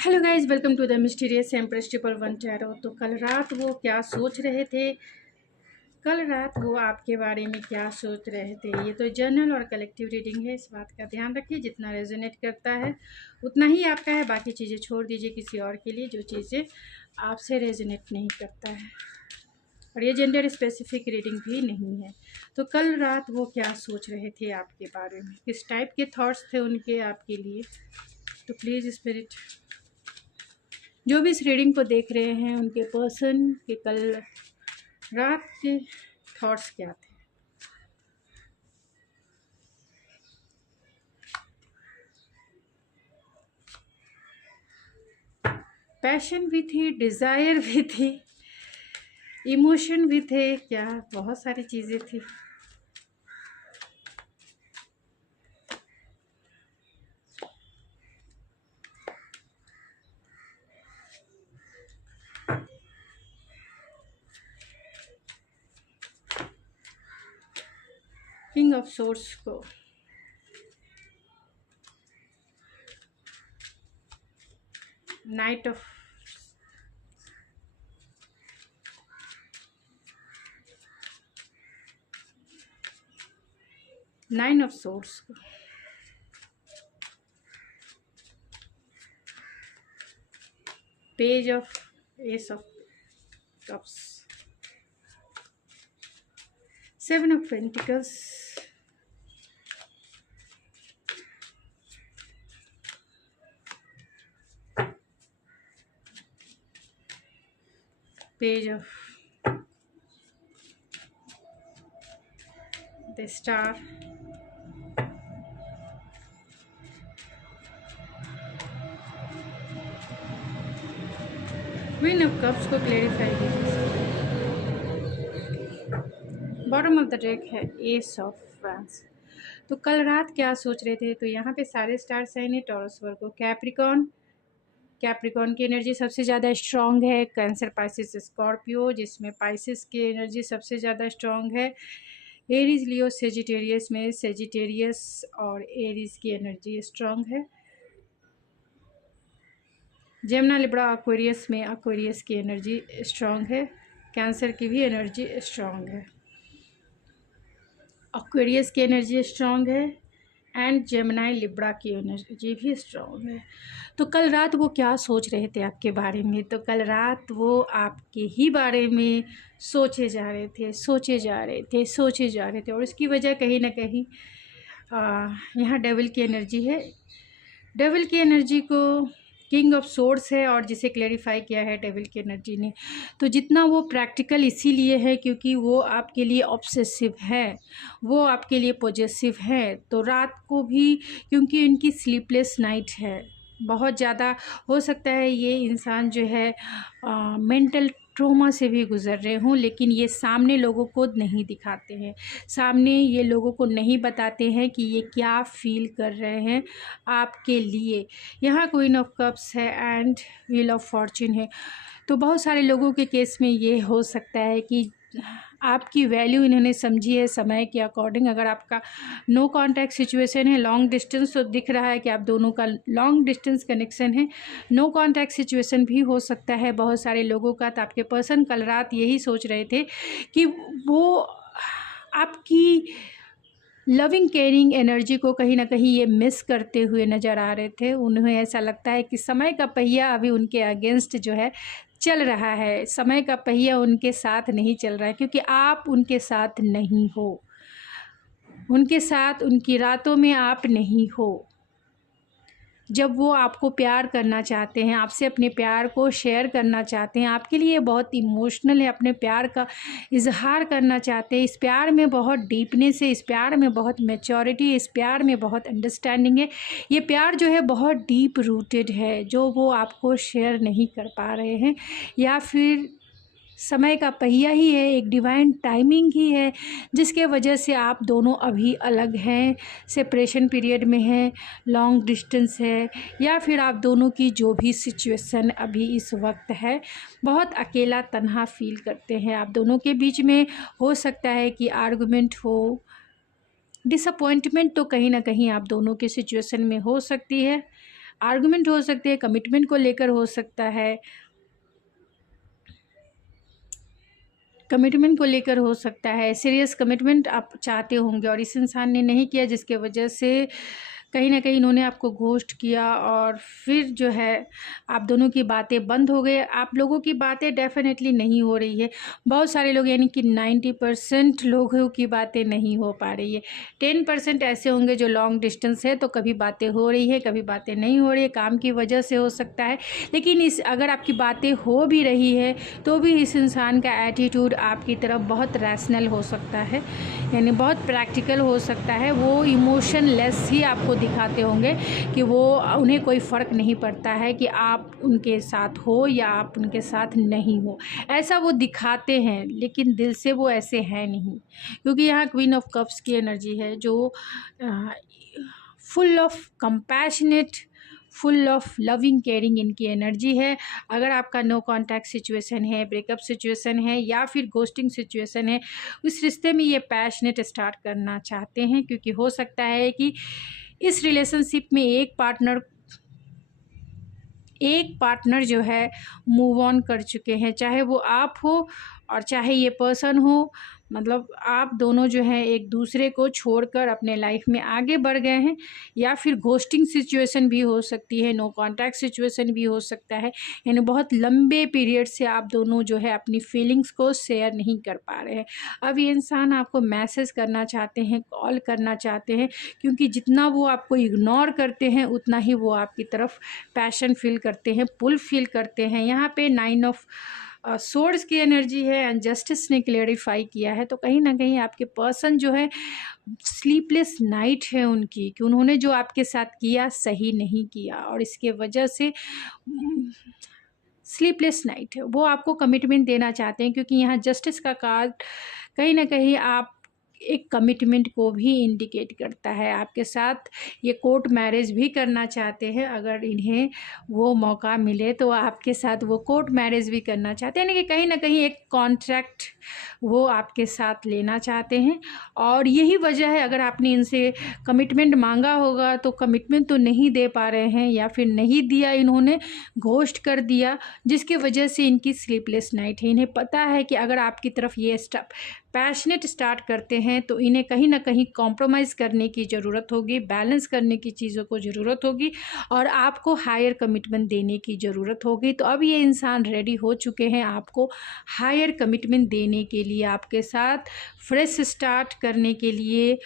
Hello guys, welcome to the mysterious empress triple one tarot. तो कल रात वो क्या सोच रहे थे, कल रात वो आपके बारे में क्या सोच रहे थे। ये तो जर्नल और कलेक्टिव रीडिंग है, इस बात का ध्यान रखिए। जितना रेजोनेट करता है उतना ही आपका है, बाकी चीज़ें छोड़ दीजिए किसी और के लिए जो चीज़ें आपसे रेजोनेट नहीं करता है। और ये जेंडर स्पेसिफिक रीडिंग भी नहीं है। तो कल रात वो क्या सोच रहे थे आपके बारे में, किस टाइप के थॉट्स थे उनके आपके लिए। तो प्लीज़ स्पिरिट, जो भी इस रीडिंग को देख रहे हैं, उनके पर्सन के कल रात के थॉट्स क्या थे। पैशन भी थी, डिज़ायर भी थी, इमोशन भी थे, क्या बहुत सारी चीज़ें थी। किंग ऑफ सोर्स को knight of nine of swords को page of ace of cups, seven of pentacles, page of the star, queen of cups को क्लेरिफाई कीजिए। बॉटम ऑफ द डेक है एस ऑफ फ्रांस। तो कल रात क्या सोच रहे थे, तो यहाँ पे सारे स्टार साइन है। टॉरस, वर्गो, कैप्रिकॉन। कैप्रिकॉन की एनर्जी सबसे ज़्यादा स्ट्रॉन्ग है। कैंसर, पाइसिस, स्कॉर्पियो, जिसमें पाइसिस की एनर्जी सबसे ज़्यादा स्ट्रॉन्ग है। एरीज, लियो, सेजिटेरियस में सेजिटेरियस और एरीज की एनर्जी स्ट्रॉन्ग है। जेमिनी, लिब्रा, एक्वेरियस में एक्वेरियस की एनर्जी स्ट्रॉन्ग है। कैंसर की भी एनर्जी स्ट्रॉन्ग है। एक्वेरियस की एनर्जी स्ट्रॉन्ग है एंड जेमिनी, लिब्रा की एनर्जी भी स्ट्रॉन्ग है। तो कल रात वो क्या सोच रहे थे आपके बारे में, तो कल रात वो आपके ही बारे में सोचे जा रहे थे, सोचे जा रहे थे, सोचे जा रहे थे। और इसकी वजह कहीं ना कहीं यहाँ डेविल की एनर्जी है। डेविल की एनर्जी को किंग ऑफ सोर्ड्स है और जिसे क्लेरिफाई किया है डेविल की एनर्जी ने। तो जितना वो प्रैक्टिकल इसीलिए है क्योंकि वो आपके लिए ऑब्सेसिव है, वो आपके लिए पॉजेसिव है। तो रात को भी क्योंकि इनकी स्लीपलेस नाइट है, बहुत ज़्यादा हो सकता है ये इंसान जो है मेंटल ट्रोमा से भी गुज़र रहे हों, लेकिन ये सामने लोगों को नहीं दिखाते हैं, सामने ये लोगों को नहीं बताते हैं कि ये क्या फील कर रहे हैं आपके लिए। यहाँ क्वीन ऑफ कप्स है एंड व्हील ऑफ फॉर्च्यून है। तो बहुत सारे लोगों के केस में ये हो सकता है कि आपकी वैल्यू इन्होंने समझी है समय के अकॉर्डिंग। अगर आपका नो कांटेक्ट सिचुएशन है, लॉन्ग डिस्टेंस, तो दिख रहा है कि आप दोनों का लॉन्ग डिस्टेंस कनेक्शन है। नो कांटेक्ट सिचुएशन भी हो सकता है बहुत सारे लोगों का। तो आपके पर्सन कल रात यही सोच रहे थे कि वो आपकी लविंग केयरिंग एनर्जी को कहीं ना कहीं ये मिस करते हुए नज़र आ रहे थे। उन्हें ऐसा लगता है कि समय का पहिया अभी उनके अगेंस्ट जो है चल रहा है, समय का पहिया उनके साथ नहीं चल रहा है क्योंकि आप उनके साथ नहीं हो, उनके साथ उनकी रातों में आप नहीं हो। जब वो आपको प्यार करना चाहते हैं, आपसे अपने प्यार को शेयर करना चाहते हैं, आपके लिए बहुत इमोशनल है, अपने प्यार का इजहार करना चाहते हैं, इस प्यार में बहुत डीपनेस है, इस प्यार में बहुत मैच्योरिटी है, इस प्यार में बहुत अंडरस्टैंडिंग है। ये प्यार जो है बहुत डीप रूटेड है, जो वो आपको शेयर नहीं कर पा रहे हैं, या फिर समय का पहिया ही है, एक डिवाइन टाइमिंग ही है जिसके वजह से आप दोनों अभी अलग हैं, सेपरेशन पीरियड में हैं, लॉन्ग डिस्टेंस है, या फिर आप दोनों की जो भी सिचुएशन अभी इस वक्त है, बहुत अकेला तन्हा फील करते हैं। आप दोनों के बीच में हो सकता है कि आर्गुमेंट हो, डिसअपॉइंटमेंट तो कहीं ना कहीं आप दोनों के सिचुएशन में हो सकती है। आर्गुमेंट हो सकते हैं, कमिटमेंट को लेकर हो सकता है, कमिटमेंट को लेकर हो सकता है। सीरियस कमिटमेंट आप चाहते होंगे और इस इंसान ने नहीं किया, जिसके वजह से कहीं न कहीं इन्होंने आपको घोस्ट किया और फिर जो है आप दोनों की बातें बंद हो गई। आप लोगों की बातें डेफ़िनेटली नहीं हो रही है। बहुत सारे लोग यानी कि 90% लोगों की बातें नहीं हो पा रही है। 10% ऐसे होंगे जो लॉन्ग डिस्टेंस है तो कभी बातें हो रही है, कभी बातें नहीं हो रही है, काम की वजह से हो सकता है। लेकिन इस अगर आपकी बातें हो भी रही है तो भी इस इंसान का एटीट्यूड आपकी तरफ बहुत रैशनल हो सकता है, यानी बहुत प्रैक्टिकल हो सकता है। वो इमोशनलेस ही आपको दिखाते होंगे कि वो उन्हें कोई फ़र्क नहीं पड़ता है कि आप उनके साथ हो या आप उनके साथ नहीं हो। ऐसा वो दिखाते हैं लेकिन दिल से वो ऐसे हैं नहीं, क्योंकि यहाँ क्वीन ऑफ कप्स की एनर्जी है जो full of compassionate, full of loving caring इनकी एनर्जी है। अगर आपका नो कॉन्टैक्ट सिचुएशन है, ब्रेकअप सिचुएशन है या फिर घोस्टिंग सिचुएशन है, उस रिश्ते में ये पैशनेट स्टार्ट करना चाहते हैं, क्योंकि हो सकता है कि इस रिलेशनशिप में एक पार्टनर जो है मूव ऑन कर चुके हैं, चाहे वो आप हो और चाहे ये पर्सन हो। मतलब आप दोनों जो हैं एक दूसरे को छोड़कर अपने लाइफ में आगे बढ़ गए हैं, या फिर घोस्टिंग सिचुएशन भी हो सकती है, नो कॉन्टैक्ट सिचुएशन भी हो सकता है। यानी बहुत लंबे पीरियड से आप दोनों जो है अपनी फीलिंग्स को शेयर नहीं कर पा रहे हैं। अब ये इंसान आपको मैसेज करना चाहते हैं, कॉल करना चाहते हैं, क्योंकि जितना वो आपको इग्नोर करते हैं उतना ही वो आपकी तरफ पैशन फील करते हैं, पुल फील करते हैं। यहाँ पे 9 ऑफ सोर्ड्स की एनर्जी है एंड जस्टिस ने क्लेरिफाई किया है। तो कहीं ना कहीं आपके पर्सन जो है स्लीपलेस नाइट है उनकी, कि उन्होंने जो आपके साथ किया सही नहीं किया और इसके वजह से स्लीपलेस नाइट है। वो आपको कमिटमेंट देना चाहते हैं, क्योंकि यहाँ जस्टिस का कार्ड कहीं ना कहीं आप एक कमिटमेंट को भी इंडिकेट करता है। आपके साथ ये कोर्ट मैरिज भी करना चाहते हैं, अगर इन्हें वो मौका मिले तो आपके साथ वो कोर्ट मैरिज भी करना चाहते हैं, यानी कि कहीं ना कहीं एक कॉन्ट्रैक्ट वो आपके साथ लेना चाहते हैं। और यही वजह है, अगर आपने इनसे कमिटमेंट मांगा होगा तो कमिटमेंट तो नहीं दे पा रहे हैं, या फिर नहीं दिया, इन्होंने घोस्ट कर दिया, जिसकी वजह से इनकी स्लीपलेस नाइट है। इन्हें पता है कि अगर आपकी तरफ ये स्टेप पैशनेट स्टार्ट करते हैं तो इन्हें कहीं ना कहीं कॉम्प्रोमाइज़ करने की ज़रूरत होगी, बैलेंस करने की चीज़ों को ज़रूरत होगी और आपको हायर कमिटमेंट देने की ज़रूरत होगी। तो अब ये इंसान रेडी हो चुके हैं आपको हायर कमिटमेंट देने के लिए, आपके साथ फ्रेश स्टार्ट करने के लिए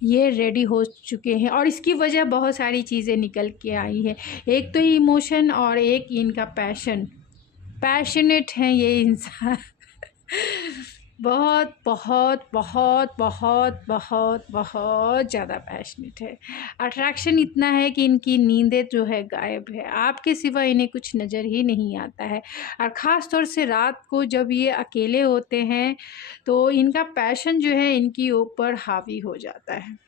ये रेडी हो चुके हैं। और इसकी वजह बहुत सारी चीज़ें निकल के आई है, एक तो इमोशन और एक इनका पैशनेट हैं ये इंसान बहुत बहुत बहुत बहुत बहुत बहुत ज़्यादा पैशनेट है। अट्रैक्शन इतना है कि इनकी नींदें जो है गायब है, आपके सिवा इन्हें कुछ नज़र ही नहीं आता है। और ख़ास तौर से रात को जब ये अकेले होते हैं तो इनका पैशन जो है इनके ऊपर हावी हो जाता है,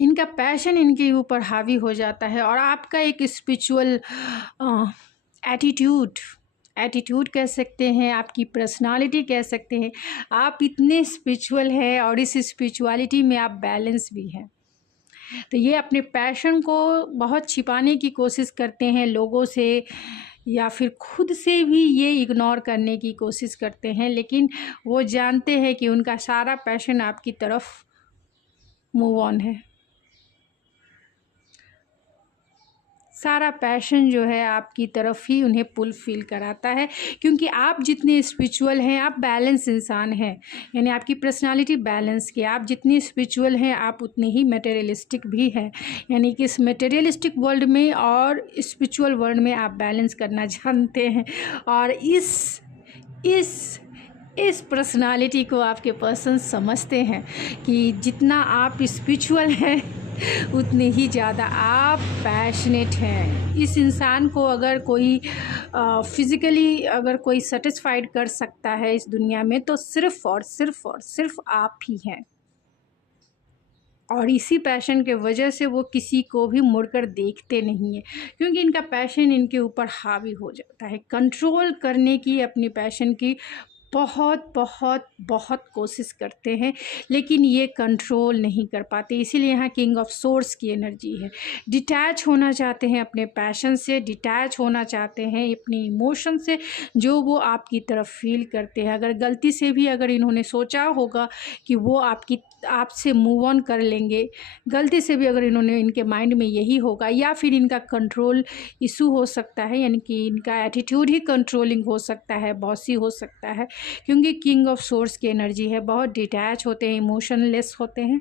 इनका पैशन इनके ऊपर हावी हो जाता है। और आपका एक स्पिरिचुअल एटीट्यूड कह सकते हैं, आपकी पर्सनालिटी कह सकते हैं, आप इतने स्पिरिचुअल हैं और इस स्पिरिचुअलिटी में आप बैलेंस भी हैं। तो ये अपने पैशन को बहुत छिपाने की कोशिश करते हैं लोगों से, या फिर खुद से भी ये इग्नोर करने की कोशिश करते हैं, लेकिन वो जानते हैं कि उनका सारा पैशन आपकी तरफ मूव ऑन है, सारा पैशन जो है आपकी तरफ ही उन्हें पुल फील कराता है। क्योंकि आप जितने स्पिरिचुअल हैं, आप बैलेंस इंसान हैं, यानी आपकी पर्सनालिटी बैलेंस की, आप जितनी स्पिरिचुअल हैं आप उतने ही मटेरियलिस्टिक भी हैं, यानी कि इस मटेरियलिस्टिक वर्ल्ड में और स्पिरिचुअल वर्ल्ड में आप बैलेंस करना जानते हैं। और इस पर्सनालिटी को आपके पर्सन समझते हैं कि जितना आप स्पिरिचुअल हैं उतने ही ज़्यादा आप पैशनेट हैं। इस इंसान को अगर कोई फिज़िकली अगर कोई सेटिस्फाइड कर सकता है इस दुनिया में तो सिर्फ़ आप ही हैं। और इसी पैशन के वजह से वो किसी को भी मुड़कर देखते नहीं हैं, क्योंकि इनका पैशन इनके ऊपर हावी हो जाता है। कंट्रोल करने की अपनी पैशन की बहुत बहुत बहुत कोशिश करते हैं, लेकिन ये कंट्रोल नहीं कर पाते। इसीलिए यहाँ किंग ऑफ सोर्स की एनर्जी है। डिटैच होना चाहते हैं अपने पैशन से, डिटैच होना चाहते हैं अपनी इमोशन से, जो वो आपकी तरफ फील करते हैं। अगर गलती से भी अगर इन्होंने सोचा होगा कि वो आपसे मूव ऑन कर लेंगे, गलती से भी अगर इनके माइंड में यही होगा, या फिर इनका कंट्रोल इशू हो सकता है, यानी कि इनका एटीट्यूड ही कंट्रोलिंग हो सकता है, बॉसी हो सकता है, क्योंकि किंग ऑफ सोर्स की एनर्जी है। बहुत डिटैच होते हैं, इमोशनलेस होते हैं,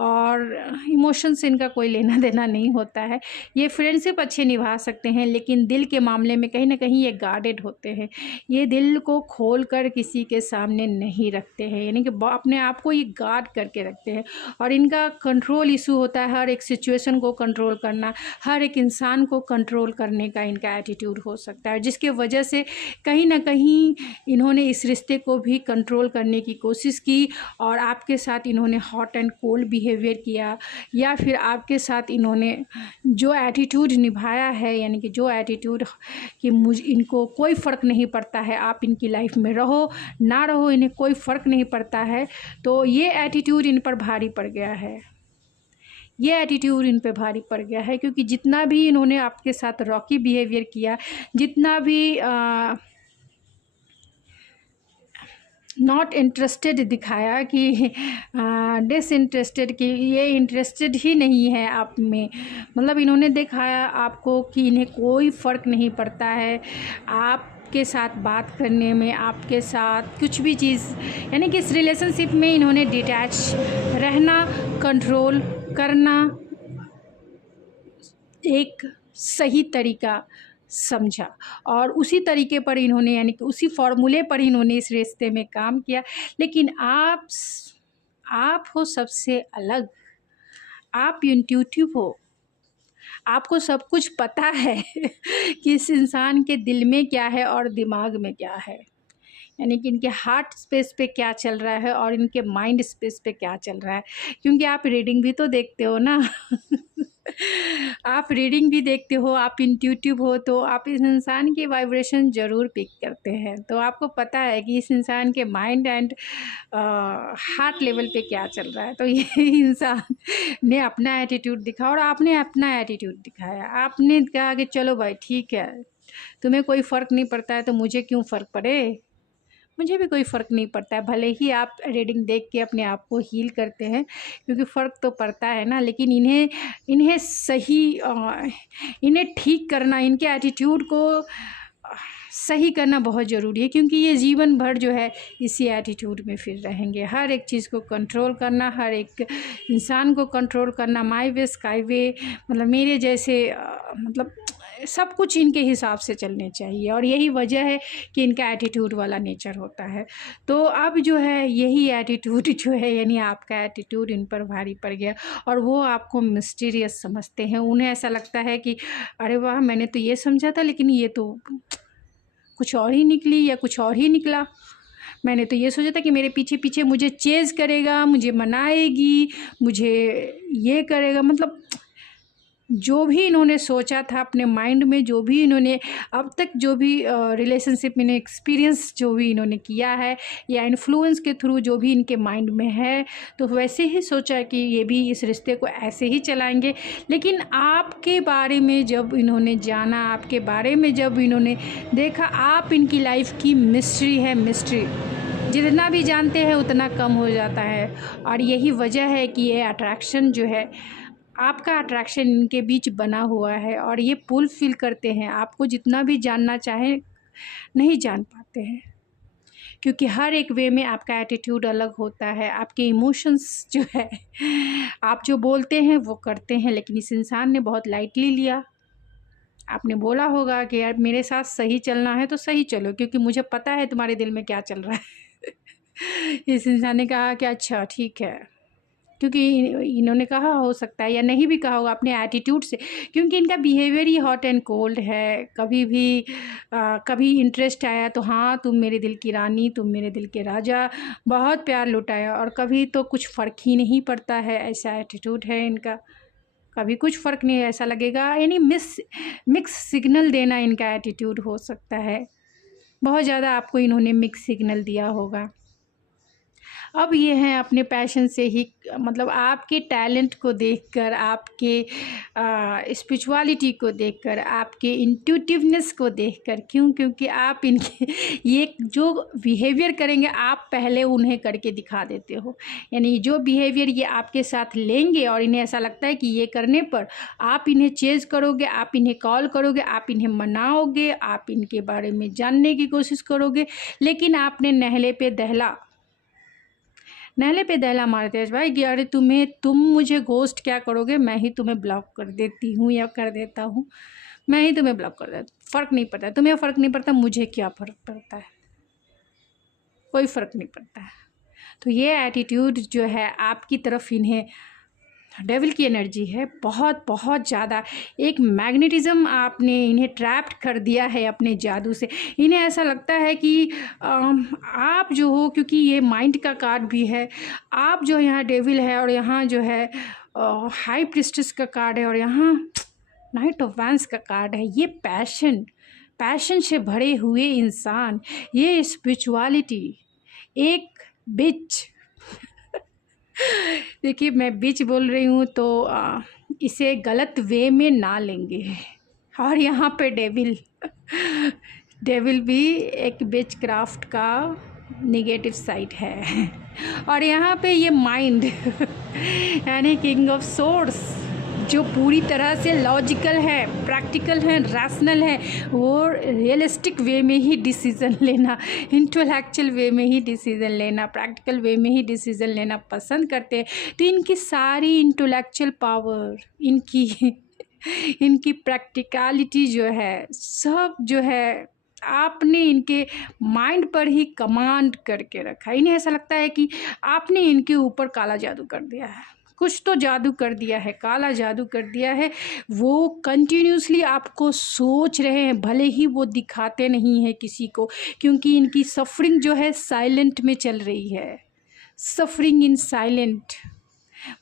और इमोशन से इनका कोई लेना देना नहीं होता है। ये फ्रेंडशिप अच्छे निभा सकते हैं, लेकिन दिल के मामले में कहीं ना कहीं ये गार्डेड होते हैं। ये दिल को खोल कर किसी के सामने नहीं रखते हैं, यानी कि अपने आप को ये गार्ड करके रखते हैं। और इनका कंट्रोल इशू होता है, हर एक सिचुएशन को कंट्रोल करना, हर एक इंसान को कंट्रोल करने का इनका एटीट्यूड हो सकता है, जिसके वजह से कहीं ना कहीं इन्होंने इस रिश्ते को भी कंट्रोल करने की कोशिश की, और आपके साथ इन्होंने हॉट एंड कोल्ड बिहेवियर किया, या फिर आपके साथ इन्होंने जो एटीट्यूड निभाया है, यानी कि जो एटीट्यूड कि इनको कोई फ़र्क नहीं पड़ता है, आप इनकी लाइफ में रहो ना रहो, इन्हें कोई फ़र्क नहीं पड़ता है। तो ये एटीट्यूड इन पर भारी पड़ गया है, ये एटीट्यूड इन पे भारी पड़ गया है, क्योंकि जितना भी इन्होंने आपके साथ रॉकी बिहेवियर किया, जितना भी नॉट इंटरेस्टेड दिखाया, कि डिसइंटरेस्टेड, कि ये इंटरेस्टेड ही नहीं है आप में, मतलब इन्होंने दिखाया आपको कि इन्हें कोई फ़र्क नहीं पड़ता है आपके साथ बात करने में, आपके साथ कुछ भी चीज़, यानी कि इस रिलेशनशिप में इन्होंने डिटैच रहना, कंट्रोल करना एक सही तरीका समझा, और उसी तरीके पर इन्होंने, यानी कि उसी फॉर्मूले पर इन्होंने इस रिश्ते में काम किया। लेकिन आप हो सबसे अलग, आप इंट्यूटिव हो, आपको सब कुछ पता है कि इस इंसान के दिल में क्या है और दिमाग में क्या है, यानी कि इनके हार्ट स्पेस पे क्या चल रहा है और इनके माइंड स्पेस पे क्या चल रहा है, क्योंकि आप रीडिंग भी तो देखते हो ना आप रीडिंग भी देखते हो, आप इंट्यूटिव हो, तो आप इस इंसान की वाइब्रेशन ज़रूर पिक करते हैं। तो आपको पता है कि इस इंसान के माइंड एंड हार्ट लेवल पे क्या चल रहा है। तो ये इंसान ने अपना एटीट्यूड दिखा और आपने अपना एटीट्यूड दिखाया। आपने कहा कि चलो भाई ठीक है, तुम्हें कोई फ़र्क नहीं पड़ता है तो मुझे क्यों फ़र्क पड़े, मुझे भी कोई फ़र्क नहीं पड़ता है। भले ही आप रीडिंग देख के अपने आप को हील करते हैं, क्योंकि फ़र्क तो पड़ता है ना, लेकिन इन्हें सही इन्हें ठीक करना, इनके एटीट्यूड को सही करना बहुत ज़रूरी है, क्योंकि ये जीवन भर जो है इसी एटीट्यूड में फिर रहेंगे। हर एक चीज़ को कंट्रोल करना, हर एक इंसान को कंट्रोल करना, माई वे स्काई वे, मतलब मेरे जैसे मतलब सब कुछ इनके हिसाब से चलने चाहिए, और यही वजह है कि इनका एटीट्यूड वाला नेचर होता है। तो अब जो है यही एटीट्यूड जो है, यानी आपका एटीट्यूड इन पर भारी पड़ गया, और वो आपको मिस्टीरियस समझते हैं। उन्हें ऐसा लगता है कि अरे वाह, मैंने तो ये समझा था, लेकिन ये तो कुछ और ही निकली, या कुछ और ही निकला। मैंने तो ये सोचा था कि मेरे पीछे पीछे मुझे चेज़ करेगा, मुझे मनाएगी, मुझे ये करेगा, मतलब जो भी इन्होंने सोचा था अपने माइंड में, जो भी इन्होंने अब तक जो भी रिलेशनशिप में एक्सपीरियंस जो भी इन्होंने किया है, या इन्फ्लुएंस के थ्रू जो भी इनके माइंड में है, तो वैसे ही सोचा कि ये भी इस रिश्ते को ऐसे ही चलाएंगे। लेकिन आपके बारे में जब इन्होंने जाना, आपके बारे में जब इन्होंने देखा, आप इनकी लाइफ की मिस्ट्री है। मिस्ट्री जितना भी जानते हैं उतना कम हो जाता है, और यही वजह है कि ये अट्रैक्शन जो है, आपका अट्रैक्शन इनके बीच बना हुआ है, और ये पुल फिल करते हैं। आपको जितना भी जानना चाहें नहीं जान पाते हैं, क्योंकि हर एक वे में आपका एटीट्यूड अलग होता है, आपके इमोशंस जो है, आप जो बोलते हैं वो करते हैं। लेकिन इस इंसान ने बहुत लाइटली लिया। आपने बोला होगा कि यार मेरे साथ सही चलना है तो सही चलो, क्योंकि मुझे पता है तुम्हारे दिल में क्या चल रहा है इस इंसान ने कहा कि अच्छा ठीक है, क्योंकि इन्होंने कहा हो सकता है, या नहीं भी कहा होगा अपने एटीट्यूड से, क्योंकि इनका behaviour he hot and cold है। कभी इंटरेस्ट आया तो हाँ तुम मेरे दिल की रानी, तुम मेरे दिल के राजा, बहुत प्यार लुटाया, और कभी तो कुछ फ़र्क ही नहीं पड़ता है, ऐसा एटीट्यूड है इनका। कभी कुछ फ़र्क नहीं, ऐसा लगेगा, यानी मिक्स सिग्नल देना इनका एटीट्यूड हो सकता है। बहुत ज़्यादा आपको इन्होंने मिक्स सिग्नल दिया होगा। अब ये हैं अपने पैशन से ही, मतलब आपके टैलेंट को देखकर, आपके स्पिरिचुअलिटी को देखकर, आपके इंट्यूटिवनेस को देखकर, क्योंकि आप इनके ये जो बिहेवियर करेंगे आप पहले उन्हें करके दिखा देते हो। यानी जो बिहेवियर ये आपके साथ लेंगे और इन्हें ऐसा लगता है कि ये करने पर आप इन्हें चेज़ करोगे, आप इन्हें कॉल करोगे, आप इन्हें मनाओगे, आप इनके बारे में जानने की कोशिश करोगे, लेकिन आपने नहले पे दहला मारते हैं भाई कि अरे तुम मुझे घोस्ट क्या करोगे, मैं ही तुम्हें ब्लॉक कर देती हूँ या कर देता हूँ, मैं ही तुम्हें ब्लॉक कर देता, फ़र्क नहीं पड़ता, तुम्हें फ़र्क नहीं पड़ता, मुझे क्या फ़र्क पड़ता है, कोई फ़र्क नहीं पड़ता है। तो ये एटीट्यूड जो है आपकी तरफ, इन्हें डेविल की एनर्जी है बहुत बहुत ज़्यादा, एक मैग्नेटिज़्म आपने इन्हें ट्रैप्ड कर दिया है अपने जादू से। इन्हें ऐसा लगता है कि आप जो हो, क्योंकि ये माइंड का कार्ड भी है, आप जो यहाँ डेविल है और यहाँ जो है हाई प्रिस्टेस का कार्ड है और यहाँ नाइट ऑफ वैंस का कार्ड है। ये पैशन से भरे हुए इंसान, ये स्पिरिचुअलिटी, एक बिच देखिए मैं बीच बोल रही हूँ तो इसे गलत वे में ना लेंगे। और यहाँ पे डेविल भी एक विच क्राफ्ट का नेगेटिव साइड है। और यहाँ पे ये माइंड यानी किंग ऑफ सोर्स, जो पूरी तरह से लॉजिकल है, प्रैक्टिकल है, रैशनल है, वो रियलिस्टिक वे में ही डिसीज़न लेना, इंटेलेक्चुअल वे में ही डिसीज़न लेना, प्रैक्टिकल वे में ही डिसीज़न लेना पसंद करते हैं। तो इनकी सारी इंटेलेक्चुअल पावर, इनकी प्रैक्टिकलिटी जो है, सब जो है आपने इनके माइंड पर ही कमांड करके रखा है। इन्हें ऐसा लगता है कि आपने इनके ऊपर काला जादू कर दिया है, कुछ तो जादू कर दिया है, काला जादू कर दिया है। वो कंटिन्यूसली आपको सोच रहे हैं, भले ही वो दिखाते नहीं है किसी को, क्योंकि इनकी सफरिंग जो है साइलेंट में चल रही है, सफरिंग इन साइलेंट,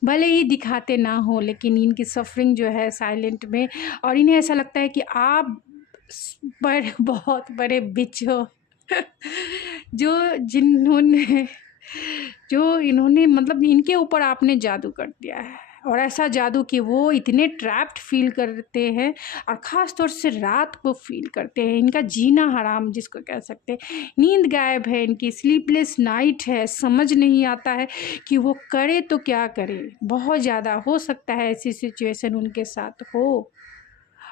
भले ही दिखाते ना हो लेकिन इनकी सफरिंग जो है साइलेंट में। और इन्हें ऐसा लगता है कि आप बहुत बड़े बिच हो जो इन्होंने मतलब इनके ऊपर आपने जादू कर दिया है, और ऐसा जादू कि वो इतने ट्रैप्ड फील करते हैं, और ख़ास तौर से रात को फील करते हैं। इनका जीना हराम जिसको कह सकते हैं, नींद गायब है इनकी, स्लीपलेस नाइट है, समझ नहीं आता है कि वो करे तो क्या करे। बहुत ज़्यादा हो सकता है ऐसी सिचुएशन उनके साथ हो,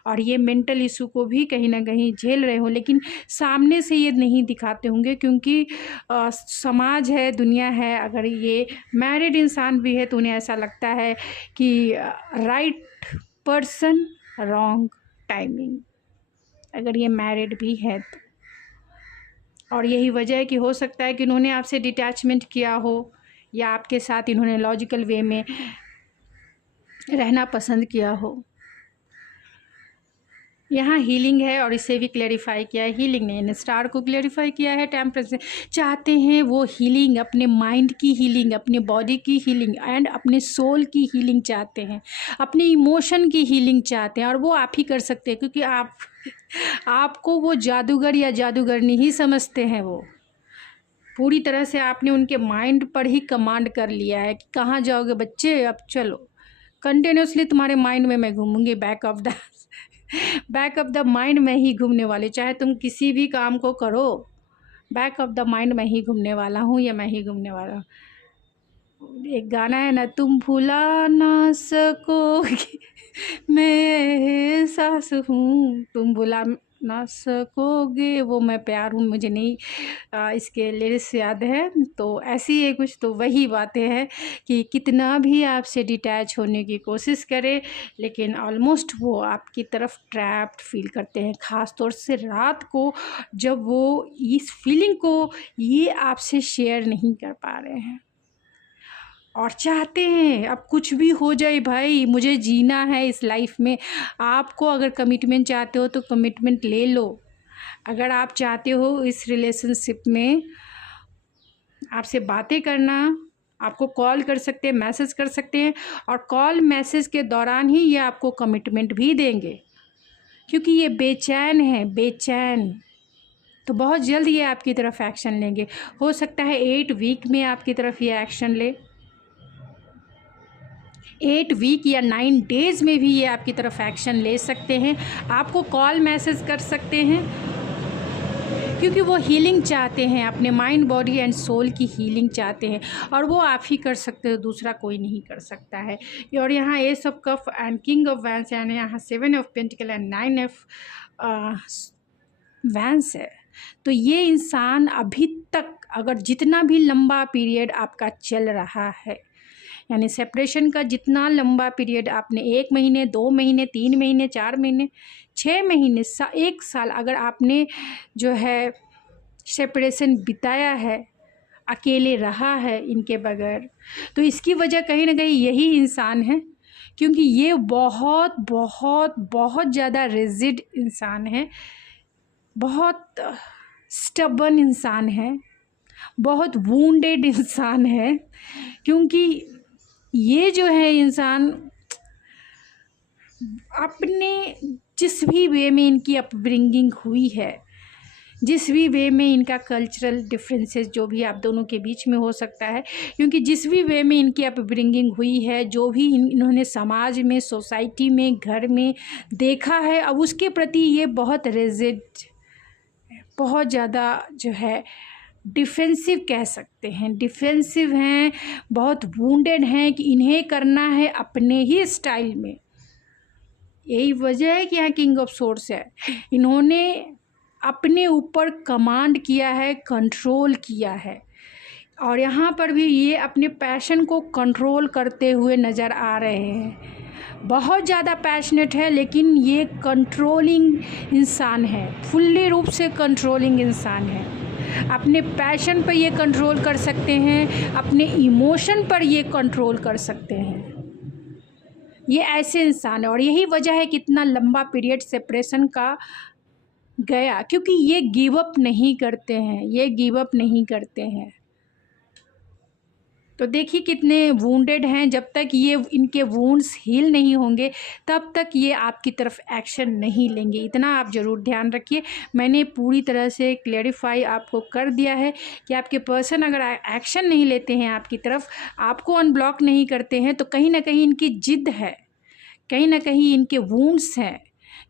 और ये मेंटल इशू को भी कहीं ना कहीं झेल रहे हो, लेकिन सामने से ये नहीं दिखाते होंगे, क्योंकि समाज है, दुनिया है। अगर ये मैरिड इंसान भी है तो उन्हें ऐसा लगता है कि राइट पर्सन रॉन्ग टाइमिंग, अगर ये मैरिड भी है तो। और यही वजह है कि हो सकता है कि इन्होंने आपसे डिटैचमेंट किया हो, या आपके साथ इन्होंने लॉजिकल वे में रहना पसंद किया हो। यहाँ हीलिंग है और इसे भी क्लेरिफाई किया है, हीलिंग ने स्टार को क्लेरिफाई किया है। टेम्परेंस चाहते हैं वो हीलिंग, अपने माइंड की हीलिंग, अपने बॉडी की हीलिंग एंड अपने सोल की हीलिंग चाहते हैं, अपने इमोशन की हीलिंग चाहते हैं, और वो आप ही कर सकते हैं, क्योंकि आपको वो जादूगर या जादूगरनी ही समझते हैं। वो पूरी तरह से आपने उनके माइंड पर ही कमांड कर लिया है कि कहाँ जाओगे बच्चे, अब चलो। कंटिन्यूसली तुम्हारे माइंड में मैं घूमूंगी, बैक ऑफ द माइंड में ही घूमने वाले, चाहे तुम किसी भी काम को करो, बैक ऑफ द माइंड में ही घूमने वाला हूँ, या मैं ही घूमने वाला हूँ। एक गाना है ना, तुम भुला ना सकोगे मैं सास हूँ, तुम भुला ना सकोगे वो मैं प्यार हूँ, मुझे नहीं इसके लिरिक्स याद है। तो ऐसी है कुछ, तो वही बातें हैं कि कितना भी आपसे डिटैच होने की कोशिश करे, लेकिन ऑलमोस्ट वो आपकी तरफ ट्रैप्ड फील करते हैं, ख़ास तौर से रात को, जब वो इस फीलिंग को ये आपसे शेयर नहीं कर पा रहे हैं, और चाहते हैं अब कुछ भी हो जाए भाई, मुझे जीना है इस लाइफ में। आपको अगर कमिटमेंट चाहते हो तो कमिटमेंट ले लो। अगर आप चाहते हो इस रिलेशनशिप में आपसे बातें करना, आपको कॉल कर सकते हैं, मैसेज कर सकते हैं, और कॉल मैसेज के दौरान ही ये आपको कमिटमेंट भी देंगे, क्योंकि ये बेचैन है, बेचैन। तो बहुत जल्द ये आपकी तरफ एक्शन लेंगे। हो सकता है 8 वीक में आपकी तरफ ये एक्शन ले, 8 वीक या 9 डेज़ में भी ये आपकी तरफ एक्शन ले सकते हैं। आपको कॉल मैसेज कर सकते हैं, क्योंकि वो हीलिंग चाहते हैं, अपने माइंड बॉडी एंड सोल की हीलिंग चाहते हैं, और वो आप ही कर सकते हो, दूसरा कोई नहीं कर सकता है। और यहाँ S of cup and king of vents, यानी यहाँ 7 of pentacle and 9 of vents है। तो ये इंसान अभी तक अगर जितना भी लंबा पीरियड आपका चल रहा है, यानी सेपरेशन का जितना लंबा पीरियड आपने 1 महीने, 2 महीने, 3 महीने, 4 महीने, 6 महीने, 1 साल अगर आपने जो है सेपरेशन बिताया है, अकेले रहा है इनके बगैर, तो इसकी वजह कहीं ना कहीं यही इंसान है, क्योंकि ये बहुत बहुत बहुत ज़्यादा रिजिड इंसान है, बहुत स्टबर्न इंसान है, बहुत वूंडेड इंसान है। क्योंकि ये जो है इंसान अपने जिस भी वे में इनकी अपब्रिंगिंग हुई है, जिस भी वे में इनका कल्चरल डिफरेंसेस जो भी आप दोनों के बीच में हो सकता है, क्योंकि जिस भी वे में इनकी अपब्रिंगिंग हुई है, जो भी इन्होंने समाज में, सोसाइटी में, घर में देखा है, अब उसके प्रति ये बहुत रिजिड, बहुत ज़्यादा जो है डिफेंसिव कह सकते हैं, डिफेंसिव हैं, बहुत वूंडेड हैं कि इन्हें करना है अपने ही स्टाइल में। यही वजह है कि यहाँ किंग ऑफ सोर्ड्स है। इन्होंने अपने ऊपर कमांड किया है, कंट्रोल किया है, और यहाँ पर भी ये अपने पैशन को कंट्रोल करते हुए नज़र आ रहे हैं। बहुत ज़्यादा पैशनेट है, लेकिन ये कंट्रोलिंग इंसान है, फुल्ली रूप से कंट्रोलिंग इंसान है। अपने पैशन पर ये कंट्रोल कर सकते हैं, अपने इमोशन पर ये कंट्रोल कर सकते हैं। ये ऐसे इंसान है, और यही वजह है कि इतना लंबा पीरियड सेपरेशन का गया, क्योंकि ये गिव अप नहीं करते हैं, ये गिव अप नहीं करते हैं। तो देखिए कितने वूंडेड हैं। जब तक ये इनके वूंड्स हील नहीं होंगे, तब तक ये आपकी तरफ एक्शन नहीं लेंगे। इतना आप ज़रूर ध्यान रखिए। मैंने पूरी तरह से क्लैरिफाई आपको कर दिया है कि आपके पर्सन अगर एक्शन नहीं लेते हैं आपकी तरफ, आपको अनब्लॉक नहीं करते हैं, तो कहीं ना कहीं इनकी जिद है, कहीं ना कहीं इनके वूंड्स हैं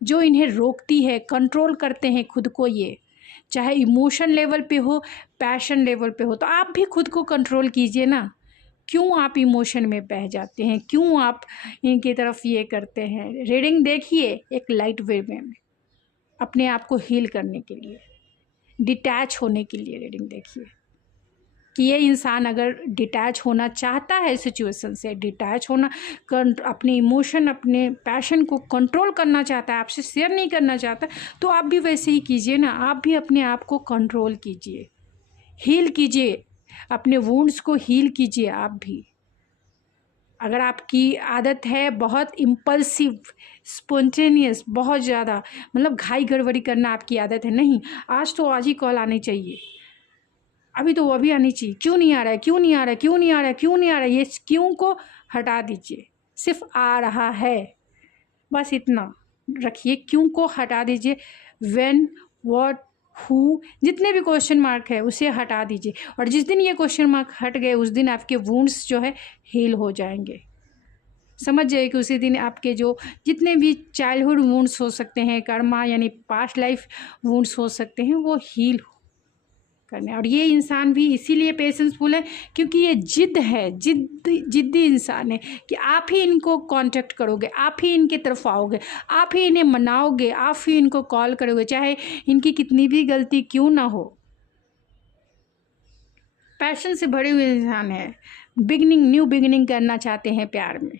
जो इन्हें रोकती है, कंट्रोल करते हैं खुद को। ये चाहे इमोशन लेवल पे हो, पैशन लेवल पे हो, तो आप भी खुद को कंट्रोल कीजिए ना। क्यों आप इमोशन में बह जाते हैं, क्यों आप इनकी तरफ ये करते हैं। रीडिंग देखिए एक लाइट वे में, अपने आप को हील करने के लिए, डिटैच होने के लिए रीडिंग देखिए कि ये इंसान अगर डिटैच होना चाहता है सिचुएशन से, डिटैच होना, अपने इमोशन, अपने पैशन को कंट्रोल करना चाहता है, आपसे शेयर नहीं करना चाहता, तो आप भी वैसे ही कीजिए ना। आप भी अपने आप को कंट्रोल कीजिए, हील कीजिए, अपने वुंड्स को हील कीजिए। आप भी अगर आपकी आदत है बहुत इम्पल्सिव, स्पॉन्टेनियस, बहुत ज़्यादा मतलब घाई गड़बड़ी करना आपकी आदत है, नहीं आज तो आज ही कॉल आनी चाहिए, अभी तो वो अभी आनी चाहिए, क्यों नहीं आ रहा है, क्यों नहीं आ रहा है, क्यों नहीं आ रहा है, क्यों नहीं आ रहा है, ये क्यों को हटा दीजिए। सिर्फ आ रहा है, बस इतना रखिए, क्यों को हटा दीजिए। व्हेन, व्हाट, हु, जितने भी क्वेश्चन मार्क है उसे हटा दीजिए, और जिस दिन ये क्वेश्चन मार्क हट गए उस दिन आपके वुंड्स जो है हील हो जाएंगे। समझ जाइए कि उसी दिन आपके जो जितने भी चाइल्डहुड वुंड्स हो सकते हैं, कर्मा यानी पास्ट लाइफ वुंड्स हो सकते हैं, वो हील करने। और ये इंसान भी इसीलिए पेशेंसफुल है क्योंकि ये जिद है, जिद्दी इंसान है कि आप ही इनको कांटेक्ट करोगे, आप ही इनके तरफ आओगे, आप ही इन्हें मनाओगे, आप ही इनको कॉल करोगे, चाहे इनकी कितनी भी गलती क्यों ना हो। पैशन से भरे हुए इंसान है, बिगनिंग, न्यू बिगनिंग करना चाहते हैं प्यार में,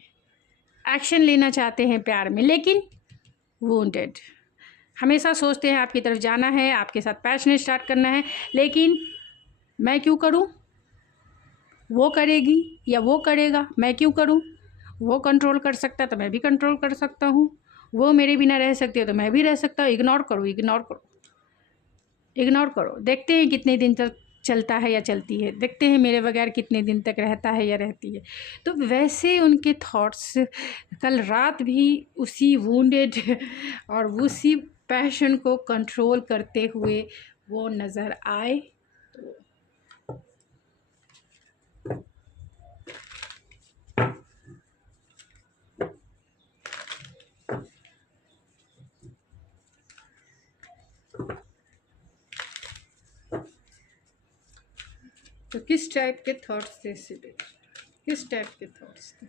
एक्शन लेना चाहते हैं प्यार में, लेकिन वुंडेड, हमेशा सोचते हैं आपकी तरफ जाना है, आपके साथ पैशन स्टार्ट करना है, लेकिन मैं क्यों करूं, वो करेगी या वो करेगा, मैं क्यों करूं, वो कंट्रोल कर सकता है तो मैं भी कंट्रोल कर सकता हूं, वो मेरे बिना रह सकती है तो मैं भी रह सकता हूँ। इग्नोर करो, इग्नोर करो, इग्नोर करो, देखते हैं कितने दिन तक चलता है या चलती है, देखते हैं मेरे बगैर कितने दिन तक रहता है या रहती है। तो वैसे उनके थॉट्स कल रात भी उसी वुंडेड और उसी पैशन को कंट्रोल करते हुए वो नज़र आए। तो किस टाइप के थॉट्स थे सिर्फ, किस टाइप के थॉट्स थे?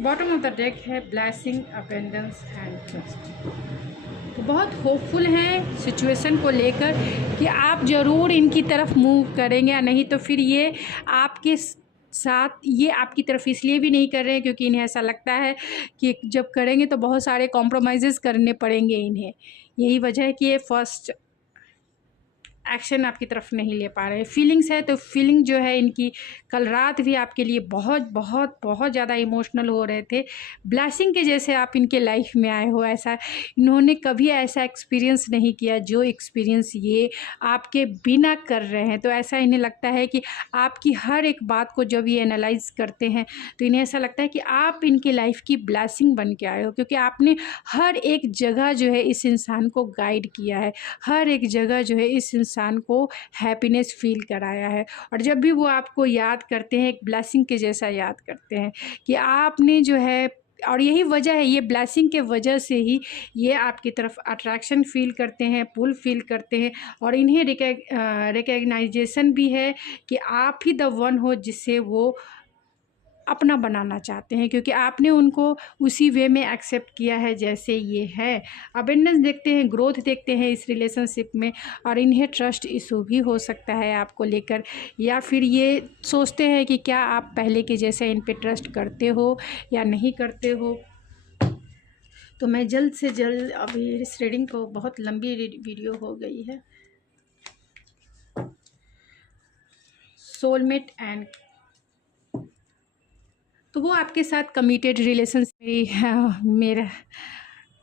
बॉटम ऑफ द डेक है ब्लेसिंग, अबेंडेंस एंड ट्रस्ट। तो बहुत होपफुल हैं सिचुएशन को लेकर कि आप ज़रूर इनकी तरफ मूव करेंगे, या नहीं तो फिर ये आपके साथ, ये आपकी तरफ इसलिए भी नहीं कर रहे हैं क्योंकि इन्हें ऐसा लगता है कि जब करेंगे तो बहुत सारे कॉम्प्रोमाइज़ेस करने पड़ेंगे इन्हें। यही वजह है कि ये फर्स्ट एक्शन आपकी तरफ नहीं ले पा रहे हैं। फीलिंग्स है तो फीलिंग जो है इनकी कल रात भी आपके लिए बहुत बहुत बहुत ज़्यादा इमोशनल हो रहे थे। ब्लेसिंग के जैसे आप इनके लाइफ में आए हो, ऐसा इन्होंने कभी ऐसा एक्सपीरियंस नहीं किया जो एक्सपीरियंस ये आपके बिना कर रहे हैं। तो ऐसा इन्हें लगता है कि आपकी हर एक बात को जब ये एनालाइज करते हैं तो इन्हें ऐसा लगता है कि आप इनकी लाइफ की ब्लेसिंग बन के आए हो, क्योंकि आपने हर एक जगह जो है इस इंसान को गाइड किया है, हर एक जगह जो है इस इंसान को हैप्पीनेस फील कराया है। और जब भी वो आपको याद करते हैं, एक ब्लेसिंग के जैसा याद करते हैं कि आपने जो है, और यही वजह है, ये ब्लेसिंग के वजह से ही ये आपकी तरफ अट्रैक्शन फील करते हैं, पुल फील करते हैं, और इन्हें रिकग्नाइजेशन भी है कि आप ही द वन हो जिसे वो अपना बनाना चाहते हैं, क्योंकि आपने उनको उसी वे में एक्सेप्ट किया है जैसे ये है। अबेंडेंस देखते हैं, ग्रोथ देखते हैं इस रिलेशनशिप में, और इन्हें ट्रस्ट इशू भी हो सकता है आपको लेकर, या फिर ये सोचते हैं कि क्या आप पहले के जैसे इन पे ट्रस्ट करते हो या नहीं करते हो। तो मैं जल्द से जल्द, अभी इस रीडिंग को बहुत लंबी वीडियो हो गई है। सोलमेट एंड, तो वो आपके साथ कमिटेड रिलेशनशिप, मेरा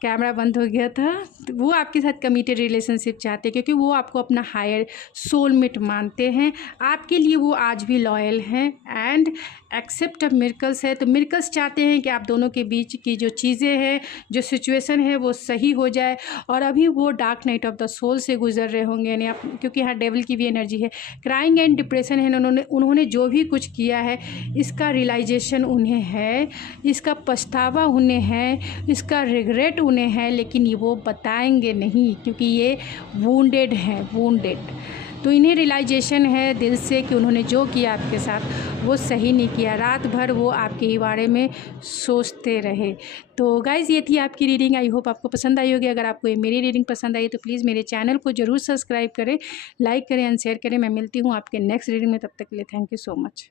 कैमरा बंद हो गया था, तो वो आपके साथ कमिटेड रिलेशनशिप चाहते हैं क्योंकि वो आपको अपना हायर सोलमेट मानते हैं। आपके लिए वो आज भी लॉयल हैं एंड एक्सेप्ट ऑफ मिरेकल्स है। तो मिरेकल्स चाहते हैं कि आप दोनों के बीच की जो चीज़ें हैं, जो सिचुएशन है वो सही हो जाए। और अभी वो dark night of the soul से गुजर रहे होंगे, यानी आप, क्योंकि यहाँ डेविल की भी एनर्जी है, क्राइंग एंड डिप्रेशन है। उन्होंने जो भी कुछ किया है इसका रियलाइजेशन उन्हें है, इसका पछतावा उन्हें है, इसका रिग्रेट उन्हें है, लेकिन ये वो बताएंगे नहीं क्योंकि ये वुंडेड हैं, वुंडेड। तो इन्हें रियलाइजेशन है दिल से कि उन्होंने जो किया आपके साथ वो सही नहीं किया। रात भर वो आपके ही बारे में सोचते रहे। तो गाइज़, ये थी आपकी रीडिंग। आई होप आपको पसंद आई होगी। अगर आपको ये मेरी रीडिंग पसंद आई तो प्लीज़ मेरे चैनल को ज़रूर सब्सक्राइब करें, लाइक करें एंड शेयर करें। मैं मिलती हूँ आपके नेक्स्ट रीडिंग में, तब तक के लिए थैंक यू सो मच।